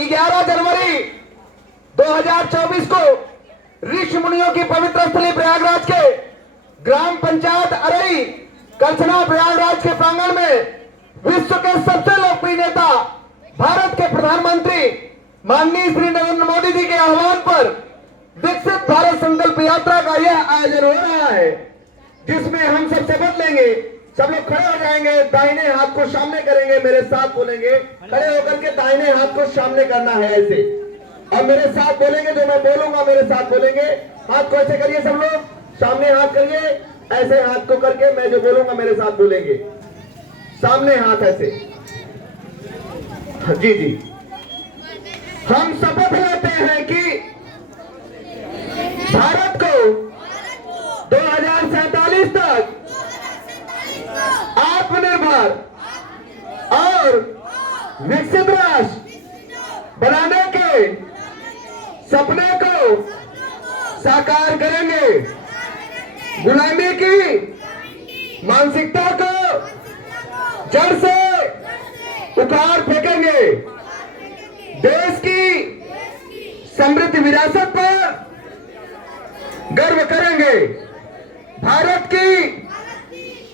11 जनवरी 2024 को ऋषि मुनियों की पवित्र स्थली प्रयागराज के ग्राम पंचायत अरई करछना प्रयागराज के प्रांगण में विश्व के सबसे लोकप्रिय नेता भारत के प्रधानमंत्री माननीय श्री नरेंद्र मोदी जी के आह्वान पर विकसित भारत संकल्प यात्रा का यह आयोजन हो रहा है, जिसमें हम सब शपथ लेंगे। सब लोग खड़े हो जाएंगे, दाहिने हाथ को सामने करेंगे, मेरे साथ बोलेंगे। खड़े होकर के दाहिने हाथ को सामने करना है ऐसे, अब मेरे साथ बोलेंगे, जो मैं बोलूंगा मेरे साथ बोलेंगे। हाथ को ऐसे करिए, सब लोग सामने हाथ करिए, ऐसे हाथ को करके मैं जो बोलूंगा मेरे साथ बोलेंगे। सामने हाथ ऐसे, जी जी। हम शपथ लेते हैं कि भारत को 2047 तक आत्मनिर्भर और विकसित राष्ट्र बनाने के सपने को साकार करेंगे। गुलामी की मानसिकता को जड़ से उखाड़ फेंकेंगे। देश की समृद्ध विरासत पर गर्व करेंगे। भारत की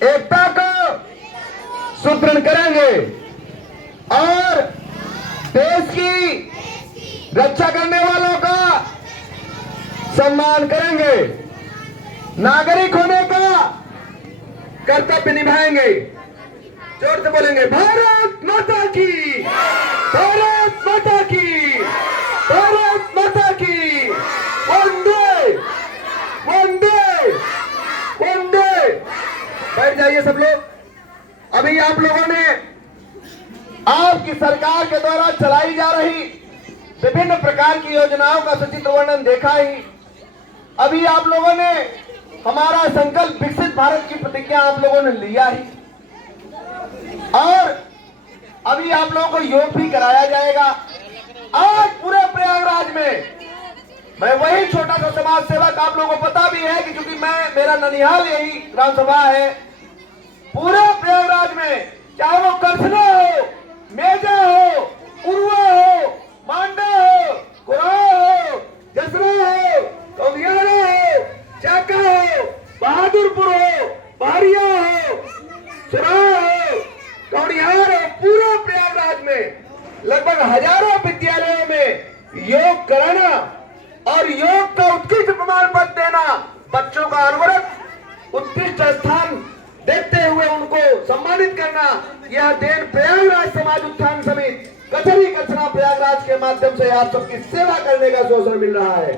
एकता को सुदृढ़ करेंगे और देश की रक्षा करने वालों का सम्मान करेंगे। नागरिक होने का कर्तव्य निभाएंगे। जोर से बोलेंगे, भारत माता की, भारत माता की, भारत माता की, वंदे वंदे वंदे। बैठ जाइए सब लोग। अभी आप लोगों ने आपकी सरकार के द्वारा चलाई जा रही विभिन्न प्रकार की योजनाओं का सचित्र वर्णन देखा ही। अभी आप लोगों ने हमारा संकल्प विकसित भारत की प्रतिज्ञा आप लोगों ने लिया ही, और अभी आप लोगों को योग भी कराया जाएगा। आज पूरे प्रयागराज में मैं वही छोटा सा समाज सेवक, आप लोगों को पता भी है कि क्योंकि मेरा ननिहाल यही ग्राम सभा है। पूरे प्रयागराज में चाहे वो करछना हो, मेजा हो, उरुआ हो, मांडा हो, कुराह हो, जसरा हो, कौलियारा हो, चाका हो, बहादुरपुर हो, बारिया हो, सुराह हो, कौड़ियार हो, पूरे प्रयागराज में लगभग हजारों विद्यालयों में योग कराना और योग का उत्कृष्ट प्रमाण पत्र देना, बच्चों का अनवरत उत्कृष्ट स्थान देखते हुए उनको सम्मानित करना, यह देन प्रयागराज समाज उत्थान समिति कचहरी करछना प्रयागराज के माध्यम से आप सबकी सेवा करने का अवसर मिल रहा है।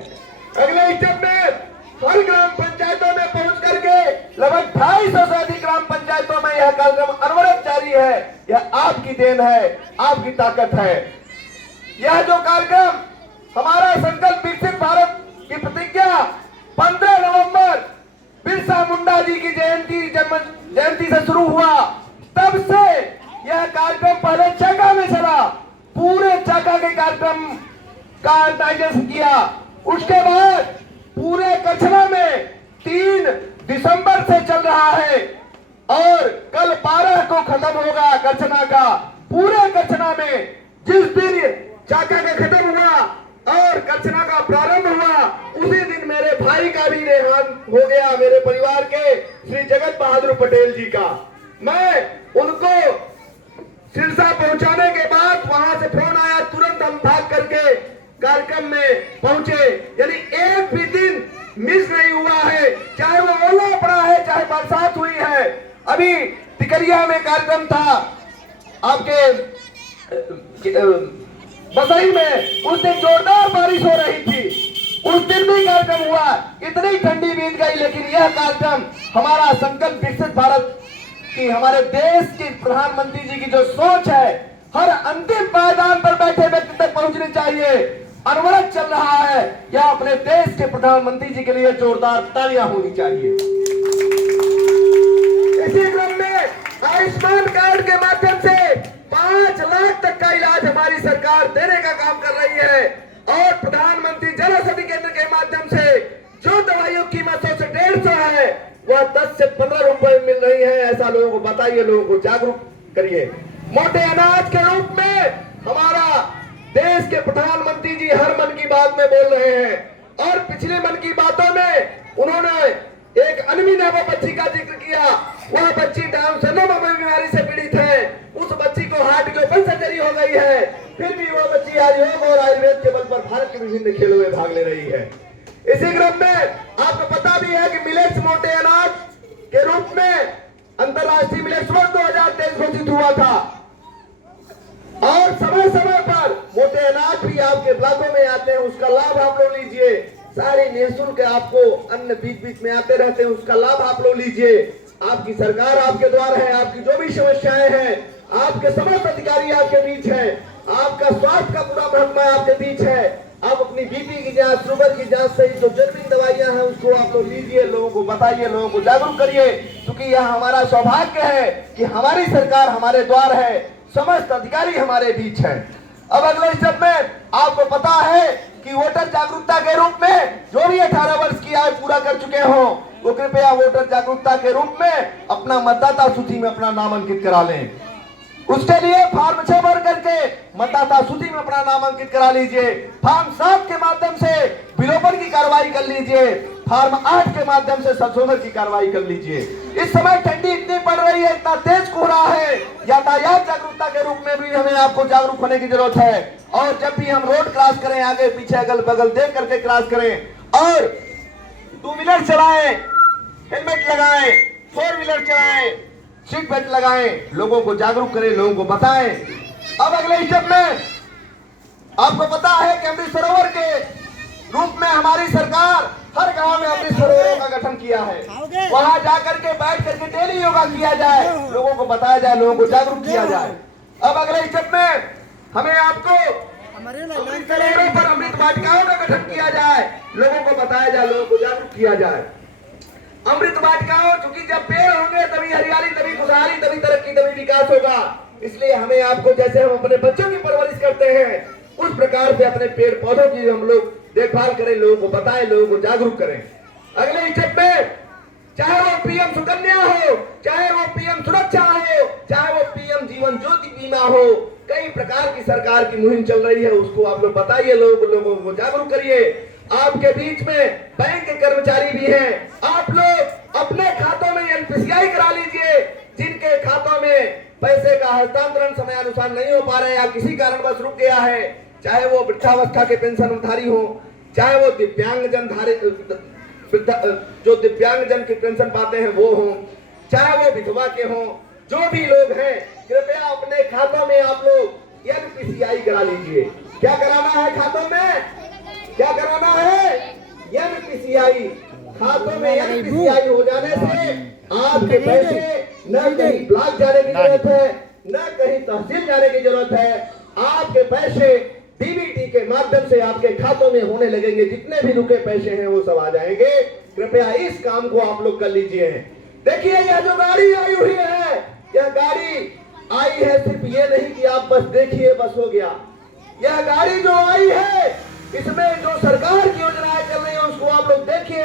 अगले स्टेप में हर ग्राम पंचायतों में पहुंच करके लगभग 250 से अधिक ग्राम पंचायतों में यह कार्यक्रम अनवरत जारी है। यह आपकी देन है, आपकी ताकत है। यह जो कार्यक्रम हमारा संकल्प विकसित भारत की प्रतिज्ञा 15 नवंबर बिरसा मुंडा जी की जयंती से शुरू हुआ, तब से यह कार्यक्रम पहले चाका में चला, पूरे चाका के कार्यक्रम का आयोजन किया। उसके बाद पूरे करछना में 3 दिसंबर से चल रहा है और कल 12 को खत्म होगा करछना का। पूरे करछना में जिस दिन चाका का खत्म हुआ और करछना का प्रारंभ हुआ, उसी दिन मेरे भाई का भी देहांत हो गया, मेरे परिवार के श्री जगत बहादुर पटेल जी का। मैं उनको सिरसा पहुंचाने के बाद वहां से फोन आया, तुरंत हम भाग करके कार्यक्रम में पहुंचे। यानी एक भी दिन मिस नहीं हुआ है, चाहे वो ओला पड़ा है, चाहे बरसात हुई है। अभी टिकरिया में कार्यक्रम था आपके बसई में, उस दिन जोरदार बारिश हो रही थी, उस दिन भी कार्यक्रम हुआ, इतनी ठंडी बीत गई। लेकिन यह कार्यक्रम हमारा संकल्प विकसित भारत की, हमारे देश के प्रधानमंत्री जी की जो सोच है, हर अंतिम पायदान पर बैठे व्यक्ति तक पहुंचनी चाहिए, अनवरत चल रहा है। यह अपने देश के प्रधानमंत्री जी के लिए जोरदार तालियां होनी चाहिए। इसी क्रम में आयुष्मान कार्ड के माध्यम से 5 लाख तक का इलाज हमारी सरकार देने का काम कर रही है और प्रधानमंत्री जन औषधि केंद्र के माध्यम से जो दवाइयों की कीमत 100 से 150 है, वह 10 से 15 रुपए मिल रही है। ऐसा लोगों को बताइए, लोगों को जागरूक करिए। मोटे अनाज के रूप में हमारा देश के प्रधानमंत्री जी हर मन की बात में बोल रहे हैं और पिछले मन की बातों में उन्होंने एक अनमी नामा बच्ची का जिक्र किया। वह बच्ची डाउन सिंड्रोम बीमारी से पीड़ित है। उस बच्ची को हार्ट की ओपन सर्जरी हो गई है, फिर भी वह बच्ची आज योग और आयुर्वेद के बल पर भारत के विभिन्न खेलों में भाग ले रही है। इसी क्रम में आपको पता भी है कि मिलेट्स मोटे अनाज के रूप में अंतरराष्ट्रीय मिलेट्स वर्ष 2023 घोषित हुआ था और समय समय पर मोटे अनाज भी आपके ब्लॉकों में आते हैं, उसका लाभ आप लोग लीजिए। सारे निःशुल्क आपको अन्न बीच बीच में आते रहते हैं, उसका लाभ आप लोग लीजिए। आपकी सरकार आपके द्वार है, आपकी जो भी समस्याएं हैं, आपके समस्त अधिकारी आपके बीच है, आपका स्वास्थ्य का पूरा महकमा आपके बीच है। आप अपनी बीपी की जांच, शुगर की जांच सहित जो जरूरी दवाइयां हैं उसको आप लोग लीजिए, लोगों को बताइए, लोगों को जागरूक करिए, क्योंकि यह हमारा सौभाग्य है कि हमारी सरकार हमारे द्वार है, समस्त अधिकारी हमारे बीच है। अब अगले स्टेप में आपको पता है कि वोटर जागरूकता के रूप में जो भी 18 वर्ष की आयु पूरा कर चुके हो वो कृपया वोटर जागरूकता के रूप में अपना मतदाता सूची में अपना नाम अंकित करा लें। उसके लिए फॉर्म 6 भर करके मतदाता सूची में अपना नाम अंकित करा लीजिए। फॉर्म 7 के माध्यम से विलोपन की कार्रवाई कर लीजिए। फॉर्म 8 के माध्यम से संशोधन की कार्रवाई कर लीजिए। इस समय ठंडी इतनी पड़ रही है, इतना तेज कोहरा है, यातायात जागरूकता के रूप में भी हमें आपको जागरूक होने की जरूरत है। और जब भी हम रोड क्रॉस करें, आगे पीछे अगल बगल देख करके क्रॉस करें और 2 व्हीलर चलाएं, हेलमेट लगाएं, 4 व्हीलर चलाएं, सीट बेल्ट लगाएं, लोगों को जागरूक करें, लोगों को बताएं। अब अगले स्टेप में आपको पता है कि अमृत सरोवर के रूप में हमारी सरकार हर गांव में अमृत सरोवरों का गठन किया है। वहां जाकर के बैठ करके डेली योगा किया जाए, लोगों को बताया जाए, लोगों को जागरूक किया जाए। अब अगले स्टेप में हमें आपको अमृत सरोवरों पर अमृत वाटिकाओं का गठन किया जाए, लोगों को बताया जाए, लोगों को जागरूक किया जाए। अमृत वाटिकाओं, क्योंकि जब पेड़ होंगे तभी हरियाली, तभी खुशहाली, तभी तरक्की, तभी विकास होगा। इसलिए हमें आपको, जैसे हम अपने बच्चों की परवरिश करते हैं, उस प्रकार से अपने पेड़ पौधों की हम लोग देखभाल करें, लोगों को बताएं, लोगों को जागरूक करें। अगले स्टेप में चाहे वो पीएम सुकन्या हो, चाहे वो पीएम सुरक्षा हो, चाहे वो पीएम जीवन ज्योति बीमा हो, कई प्रकार की सरकार की मुहिम चल रही है, उसको आप लोग बताइए, लोगों को जागरूक करिए। आपके बीच में बैंक के कर्मचारी भी हैं, आप लोग अपने खातों में एनपीसीआई करा लीजिए। जिनके खातों में पैसे का हस्तांतरण समयानुसार नहीं हो पा रहा है या किसी कारणवश रुक गया है, चाहे वो वृद्धावस्था के पेंशनधारी हो, चाहे वो दिव्यांगजन जो दिव्यांगजन की पेंशन पाते हैं वो हो, चाहे वो विधवा के हो, जो भी लोग हैं, कृपया अपने खातों में आप लोग एनपीसीआई करा लीजिए। क्या कराना है खातों में? क्या कराना है? एनपीसीआई। खातों में एनपीसीआई हो जाने से आपके पैसे न कहीं ब्लॉक जाने की जरूरत है, न कहीं तहसील जाने की जरूरत है। आपके पैसे डीबीटी के माध्यम से आपके खातों में होने लगेंगे। जितने भी रुके पैसे हैं वो सब आ जाएंगे। कृपया इस काम को आप लोग कर लीजिए। देखिए, यह जो गाड़ी आई हुई है, यह गाड़ी आई है सिर्फ ये नहीं कि आप बस देखिए बस हो गया। यह गाड़ी जो आई है, इसमें जो सरकार की योजनाएं चल रही है उसको आप लोग देखिए,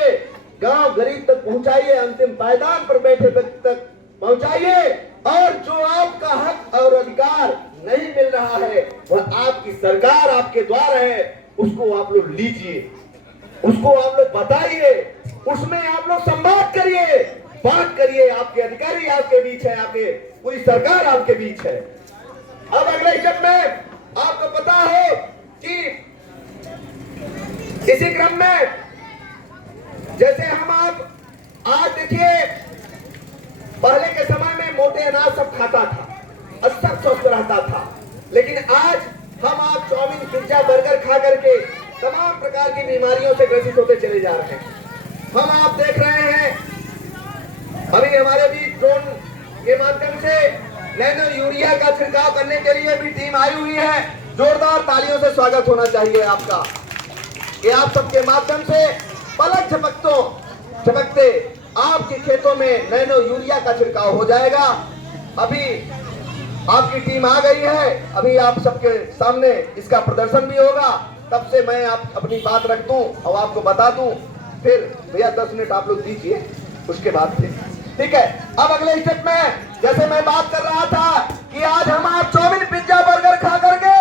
गांव गरीब तक पहुंचाइए, अंतिम पायदान पर बैठे व्यक्ति तक पहुंचाइए। और जो आपका हक और अधिकार नहीं मिल रहा है, वह आपकी सरकार आपके द्वार है, उसको आप लोग लीजिए, उसको आप लोग बताइए, उसमें आप लोग संवाद करिए, बात करिए। आपके अधिकारी आपके बीच है, आपके पूरी सरकार आपके बीच है। अब अगले स्टेप में आपको पता हो कि इसी क्रम में जैसे हम आप आज देखिए, पहले के समय में मोटे अनाज सब खाता था, अच्छा स्वस्थ रहता था, लेकिन आज हम आप चाउमीन, पिज्जा, बर्गर खा करके तमाम प्रकार की बीमारियों से ग्रसित होते चले जा रहे हैं। हम आप देख रहे हैं, अभी हमारे बीच ड्रोन के माध्यम से नैनो यूरिया का छिड़काव करने के लिए भी टीम आई हुई है। जोरदार तालियों से स्वागत होना चाहिए आपका, कि आप सबके माध्यम से पलक झपकते आपके खेतों में नैनो यूरिया का छिड़काव हो जाएगा। अभी आपकी टीम आ गई है, अभी आप सबके सामने इसका प्रदर्शन भी होगा। तब से मैं आप अपनी बात रख दूं और आपको बता दूं, फिर भैया 10 मिनट आप लोग दीजिए, उसके बाद फिर ठीक है। अब अगले स्टेप में जैसे मैं बात कर रहा था कि आज हम आप चाउमीन, पिज्जा, बर्गर खा करके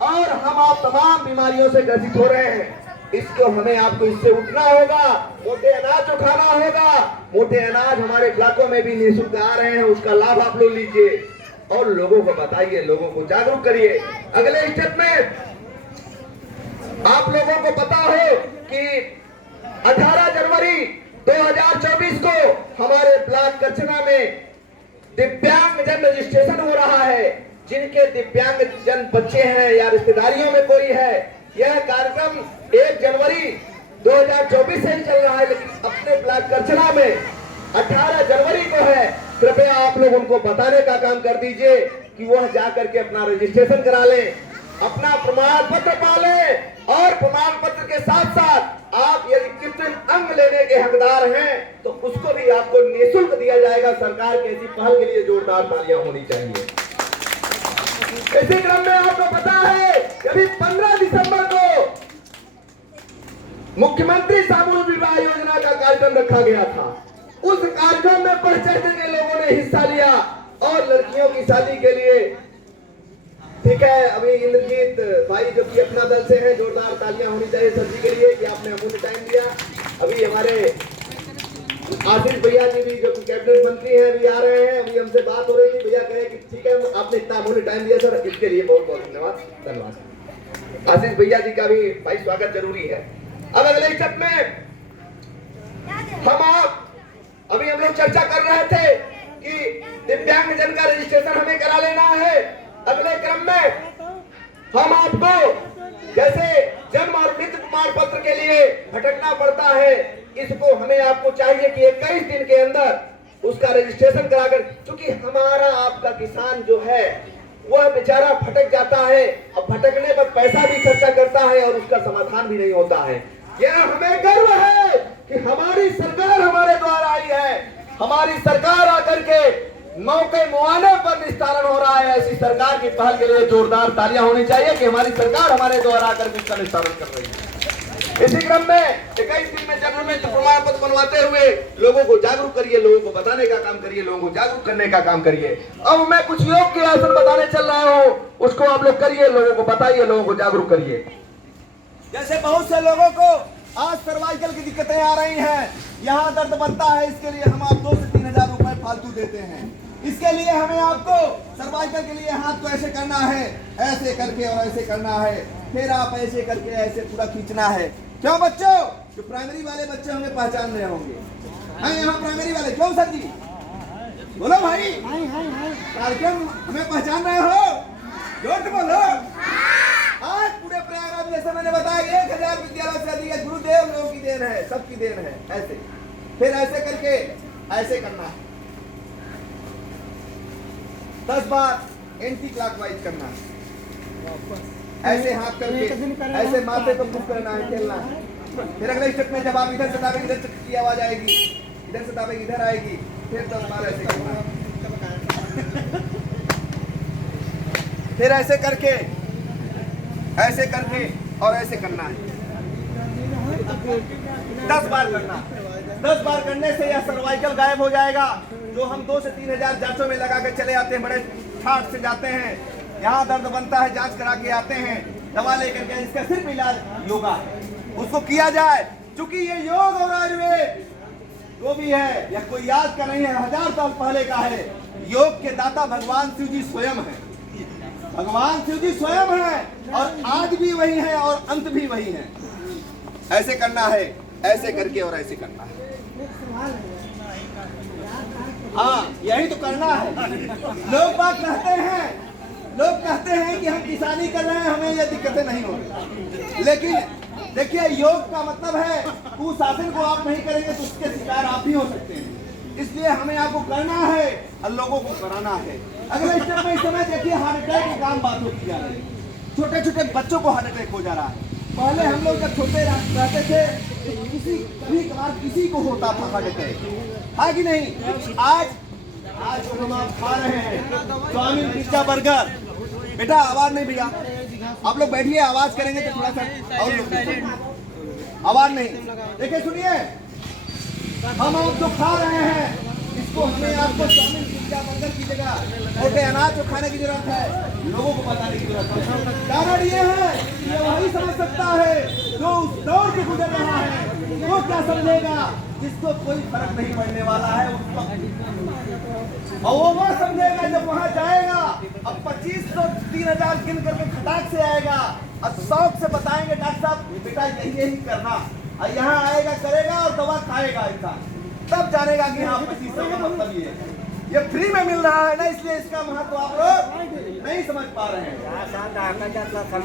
और हम आप तमाम बीमारियों से ग्रसित हो रहे हैं। इसको हमें आपको इससे उठना होगा, मोटे अनाज जो खाना होगा। मोटे अनाज हमारे ब्लॉकों में भी निःशुल्क आ रहे हैं, उसका लाभ आप लोग लीजिए और लोगों को बताइए, लोगों को जागरूक करिए। अगले स्टेप में आप लोगों को पता हो कि 18 जनवरी 2024 को हमारे ब्लॉक कचना में दिव्यांग जन रजिस्ट्रेशन हो रहा है। जिनके दिव्यांग जन बच्चे हैं या रिश्तेदारियों में कोई है, यह कार्यक्रम 1 जनवरी 2024 से ही चल रहा है, लेकिन अपने ब्लॉक करछना में 18 जनवरी को है। कृपया आप लोग उनको बताने का काम कर दीजिए कि वह जाकर के अपना रजिस्ट्रेशन करा लें, अपना प्रमाण पत्र पा लें और प्रमाण पत्र के साथ साथ आप यदि कृत्रिम अंग लेने के हकदार हैं तो उसको भी आपको निःशुल्क दिया जाएगा। सरकार की ऐसी पहल के लिए जोरदार तालियां होनी चाहिए। इसी क्रम में आपको पता है कि अभी 15 दिसंबर को मुख्यमंत्री सामूहिक विवाह योजना का कार्यक्रम रखा गया था। उस कार्यक्रम में बढ़ चढ़ के लोगों ने हिस्सा लिया और लड़कियों की शादी के लिए, ठीक है, अभी इंद्रजीत भाई जो कि अपना दल से हैं, जोरदार तालियां होनी चाहिए सर जी के लिए कि आपने अमूल्य टाइम दिया। अभी हमारे आशीष भैया जी भी जो कि कैबिनेट मंत्री हैं अभी आ रहे हैं, अभी हमसे बात हो रही थी, भैया कहे कि ठीक है आपने इतना अमूल्य टाइम दिया सर, इसके लिए बहुत बहुत धन्यवाद। आशीष भैया जी का भी भाई स्वागत जरूरी है। अब अगले स्टेप में अभी हम लोग चर्चा कर रहे थे कि दिव्यांग जन का रजिस्ट्रेशन हमें करा लेना है। अगले क्रम में हम आपको जैसे जन्म और मृत्यु प्रमाण पत्र के लिए भटकना पड़ता है, इसको हमें आपको चाहिए कि 21 दिन के अंदर उसका रजिस्ट्रेशन कराकर, क्योंकि हमारा आपका किसान जो है वह बेचारा भटक जाता है और भटकने पर पैसा भी खर्चा करता है और उसका समाधान भी नहीं होता है। यह हमें गर्व है कि हमारी सरकार हमारे द्वारा आई है। हमारी सरकार आकर के मौके मुआवजे पर निस्तारण हो रहा है। ऐसी सरकार की पहल के लिए जोरदार तालियां होनी चाहिए कि हमारी सरकार हमारे द्वारा आकर के इसका निस्तारण कर रही है। इसी क्रम में 21 दिन में जन्म मृत्यु प्रमाण पत्र बनवाते हुए लोगों को जागरूक करिए, लोगों को बताने का काम करिए, लोगों को जागरूक करने का काम करिए। अब मैं कुछ योग के आसन बताने चल रहा हूँ, उसको आप लोग करिए, लोगों को बताइए, लोगों को जागरूक करिए। जैसे बहुत से लोगों को आज सर्वाइकल की दिक्कतें आ रही हैं, यहाँ दर्द बनता है, इसके लिए हम आप 2 से 3 हजार रुपए फालतू देते हैं। इसके लिए हमें आपको सर्वाइकल के लिए हाथ को ऐसे करना है, ऐसे करके और ऐसे करना है, फिर आप ऐसे करके ऐसे पूरा खींचना है। क्यों बच्चों? जो प्राइमरी वाले बच्चे हमें पहचान रहे होंगे, यहाँ प्राइमरी वाले, क्यों सर जी बोलो भाई, कार्यक्रम हमें पहचान रहे हो? जोर से बोलो। आज पूरे प्रयागराज जैसे मैंने बताया 1000 विद्यालय से अधिक गुरुदेव लोगों की देन है, सबकी देन है। ऐसे फिर ऐसे करके ऐसे करना है, 10 बार एंटी क्लॉकवाइज करना है, ऐसे हाथ करके ऐसे माथे पर पुश करना है, खेलना है। फिर अगले स्टेप में जब आप इधर से दाबेंगे इधर की आवाज आएगी, इधर से दाबेंगे इधर आएगी, फिर 10 बार ऐसे करना है। फिर ऐसे करके और ऐसे करना है, 10 बार करना। 10 बार करने से यह सर्वाइकल गायब हो जाएगा। जो हम 2 से 3 हजार जांचों में लगा के चले आते हैं, बड़े ठाठ से जाते हैं, यहाँ दर्द बनता है, जांच करा के आते हैं, दवा लेकर के, इसका सिर्फ इलाज योगा है, उसको किया जाए। क्योंकि ये योग और आयुर्वेद जो भी है यह कोई याद का नहीं है, 1000 साल पहले का है। योग के दाता भगवान शिव जी स्वयं है, भगवान शिव जी स्वयं है और आज भी वही है और अंत भी वही है। ऐसे करना है, ऐसे करके और ऐसे करना है। हाँ, यही तो करना है। लोग बात कहते हैं कि हम किसानी कर रहे हैं, हमें ये दिक्कतें नहीं हो रही। लेकिन देखिए, योग का मतलब है कुशासन को आप नहीं करेंगे तो उसके शिकार आप भी हो सकते हैं। इसलिए हमें आपको करना है और लोगों को कराना है। अगले स्टेप में इस समय देखिए हार्ट अटैक की काम बात होती जा रही है। छोटे छोटे बच्चों को हार्ट अटैक हो जा रहा है। पहले हम लोग जब छोटे रहते थे कभी कभार किसी को होता था हार्ट अटैक, है कि नहीं? आज जो हम आप खा रहे हैं चाउमीन, पिज्जा, बर्गर, बेटा आवाज नहीं भैया, आप लोग बैठिए, आवाज करेंगे तो थोड़ा सा और लोग आवाज नहीं। देखिए सुनिए, हम आप जो खा रहे हैं इसको हमें आपको चाउमीन पिज्जा बर्गर की जगह मोटे अनाज को खाने की जरूरत है, लोगों को बताने की जरूरत है। कारण ये है कि ये वही समझ सकता है जो उस दौर से गुजर रहा है। वो क्या समझेगा जिसको कोई फर्क नहीं पड़ने वाला है उसको, और वो समझेगा जब वहां जाएगा। अब 2500 3000 गिन करके खटाक से आएगा और शौक से बताएंगे डॉक्टर साहब बेटा यही करना, और यहाँ आएगा करेगा और दवा खाएगा इंसान, तब जानेगा कि हाँ 2500 का मतलब ये फ्री में मिल रहा है ना, इसलिए इसका महत्व आप लोग नहीं समझ पा रहे हैं।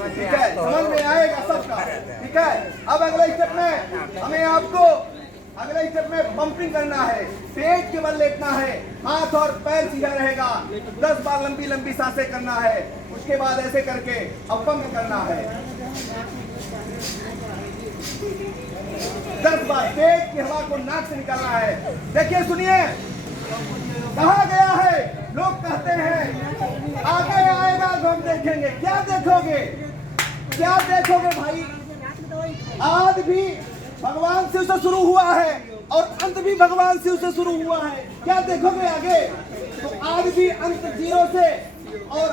ठीक है, समझ में आएगा सबका। ठीक है, अब अगले स्टेप में हमें आपको अगले स्टेप में पंपिंग करना है, पेट के बल लेटना है, हाथ और पैर सीधा रहेगा, 10 बार लंबी लंबी सांसें करना है, उसके बाद ऐसे करके अब पंप करना है 10 बार। पेट की हवा को नाक से निकालना है। देखिए सुनिए, कहा गया है, लोग कहते हैं आगे आएगा तो हम देखेंगे। क्या देखोगे, क्या देखोगे भाई? आज भी भगवान शिव से शुरू हुआ है और अंत भी भगवान शिव से शुरू हुआ है। क्या देखोगे आगे? तो आज भी अंत 0 से और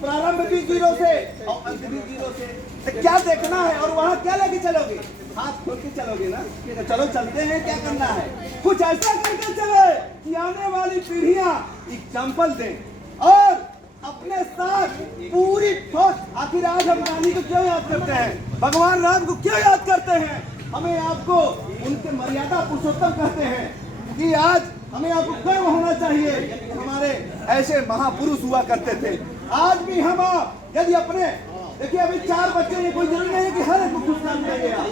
प्रारंभ भी 0 से और अंत भी 0 से। तो क्या देखना है और वहां क्या लेके चलोगे? हाथ खोल के चलोगे ना? तो चलो चलते हैं, क्या करना है? कुछ ऐसा करके चले कि आने वाली पीढ़ियां एग्जाम्पल दें और अपने साथ पूरी ठोस। आखिर आज हम गांधी को क्यों याद करते हैं, भगवान राम को क्यों याद करते हैं? हमें आपको उनके मर्यादा पुरुषोत्तम कहते हैं कि आज हमें आपको गर्व होना चाहिए कि हमारे ऐसे महापुरुष हुआ करते थे। आज भी हम यदि अपने देखिए अभी 4 बच्चे हैं, कोई जरूरी नहीं है कि हर एक को खुश काम करेगा,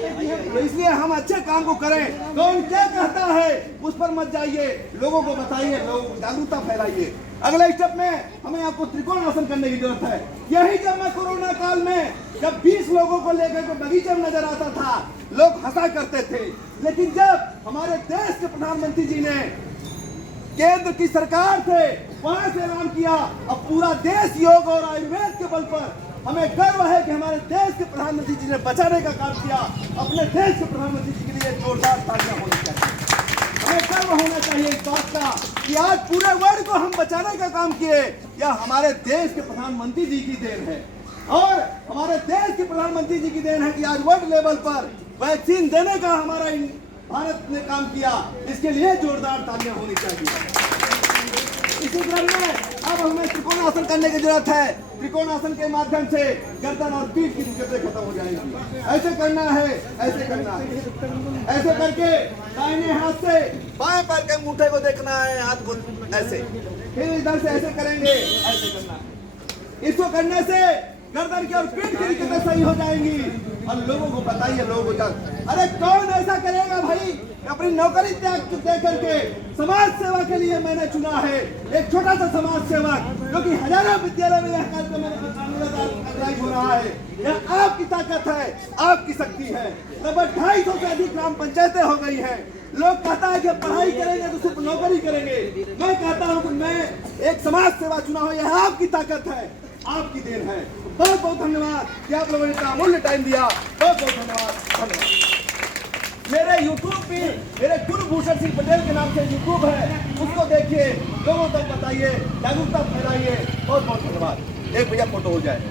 तो इसलिए हम अच्छे काम को करें। कौन क्या कहता है उस पर मत जाइए, लोगों को बताइए, लोगों को जागरूकता फैलाइए। अगले स्टेप में हमें आपको त्रिकोण आसन करने की जरूरत है। यही जब मैं कोरोना काल में जब 20 लोगों को लेकर के बगीचे में नजर आता था, लोग हंसा करते थे, लेकिन जब हमारे देश के प्रधानमंत्री जी ने केंद्र की सरकार से वहां से ऐलान किया, अब पूरा देश योग और आयुर्वेद के बल पर हमें गर्व है कि हमारे देश के प्रधानमंत्री जी ने बचाने का काम किया। अपने देश के प्रधानमंत्री जी के लिए जोरदार तालियां होनी चाहिए। हमें गर्व होना चाहिए इस बात का कि आज पूरे वर्ल्ड को हम बचाने का काम किए, यह हमारे देश के प्रधानमंत्री जी की देन है। और हमारे देश के प्रधानमंत्री जी की देन है कि आज वर्ल्ड लेवल पर वैक्सीन देने का हमारा भारत ने काम किया, इसके लिए जोरदार तालियां होनी चाहिए। इसी क्रम में अब हमें त्रिकोणासन करने की जरूरत है। त्रिकोणासन के माध्यम से गर्दन और पीठ की दिक्कतें खत्म हो जाएंगी। ऐसे करना है, ऐसे करना है, ऐसे करके दाहिने हाथ से बाएं पैर के अंगूठे को देखना है, हाथ को ऐसे, फिर इधर से ऐसे करेंगे, ऐसे करना है। इसको करने से गर्दन की और पीठ की दिक्कतें सही हो जाएंगी। और लोगों को बताइए, लोगों को अरे कौन ऐसा करेगा भाई? अपनी नौकरी त्याग दे करके समाज सेवा के लिए मैंने चुना है, एक छोटा सा समाज सेवक, क्योंकि हजारों विद्यालय में यह कार्यक्रम हो रहा है। यह आपकी ताकत है, आपकी शक्ति है। लगभग 250 से अधिक ग्राम पंचायतें हो गई हैं। लोग कहता है कि पढ़ाई करेंगे तो सिर्फ नौकरी करेंगे। मैं कहता हूँ कि मैं एक समाज सेवा चुना हूँ, यह आपकी ताकत है, आपकी देन है। बहुत बहुत धन्यवाद कि आप लोगों ने इतना अमूल्य टाइम दिया। बहुत बहुत धन्यवाद। मेरे YouTube पे मेरे कुलभूषण सिंह पटेल के नाम से YouTube है, उसको देखिए, लोगों तक बताइए, जागरूकता फैलाइए। बहुत बहुत धन्यवाद। एक भैया फोटो हो जाए।